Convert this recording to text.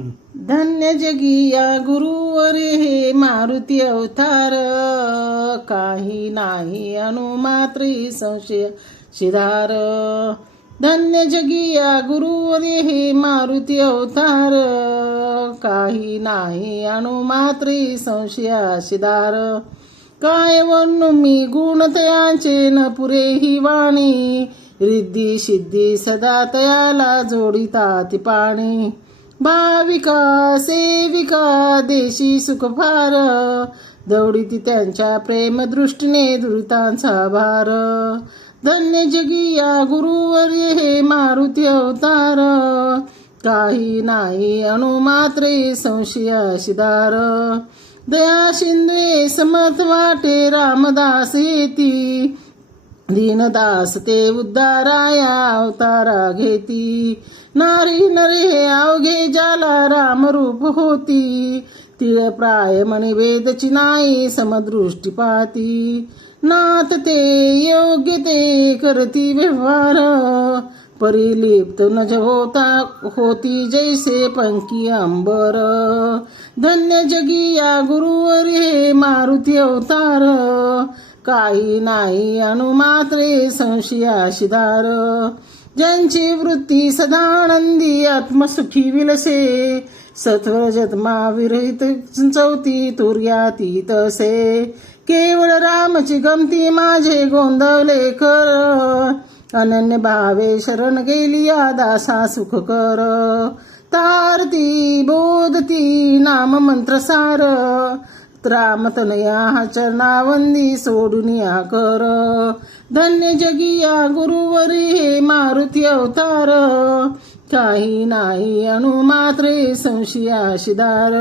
धन्य जगी या गुरुवर हे मारुती अवतार, काही नाही अणुमात्री संशय शिधार. धन्य जगी या गुरुवर हे मारुती अवतार, काही नाही अणुमात्री संशय शिधार. काय वर्णू मी गुण तयाचे न पुरे ही वाणी, रिद्धी सिद्धी सदा तयाला जोडिता ती पाणी. भाविका सेविका देशी सुख फार, दौडिती त्यांच्या प्रेम दृष्टीने दुरितांचा भार. धन्य जगी या गुरुवर्य हे मारुती अवतार, काही नाही अणुमात्रे संशय शिधार. दया सिंधुए समर्थ वाटे रामदास येती, दीनदास ते उद्धाराया अवतारा घेती. नारी नरे अवघे ज्याला रामरूप होती, तिळ प्राय मणी वेदची नाही समदृष्टी पाती. नाथ ते योग्य ते करती व्यवहार, परिलिप्त न होती जैसे पंखी अंबर. धन्य जगी या गुरुवर हे मारुती अवतार, काही नाही अणुमात्रे संशया शिधार. ज्यांची वृत्ती सदानंदी आत्मसुखी विलसे, सत्वर जन्मा विरहित चौथी तुर्याती तसे. केवळ रामची गमती माझे गोंधवले कर, अनन्य भावे शरण गेली या दासा सुख कर. तारती बोधती नाम मंत्र सार, रामतनया चरणावंदी सोडून या कर. धन्य जगी या गुरुवरी हे मारुती अवतार, काही नाही अणुमात्रे संशया शिधार.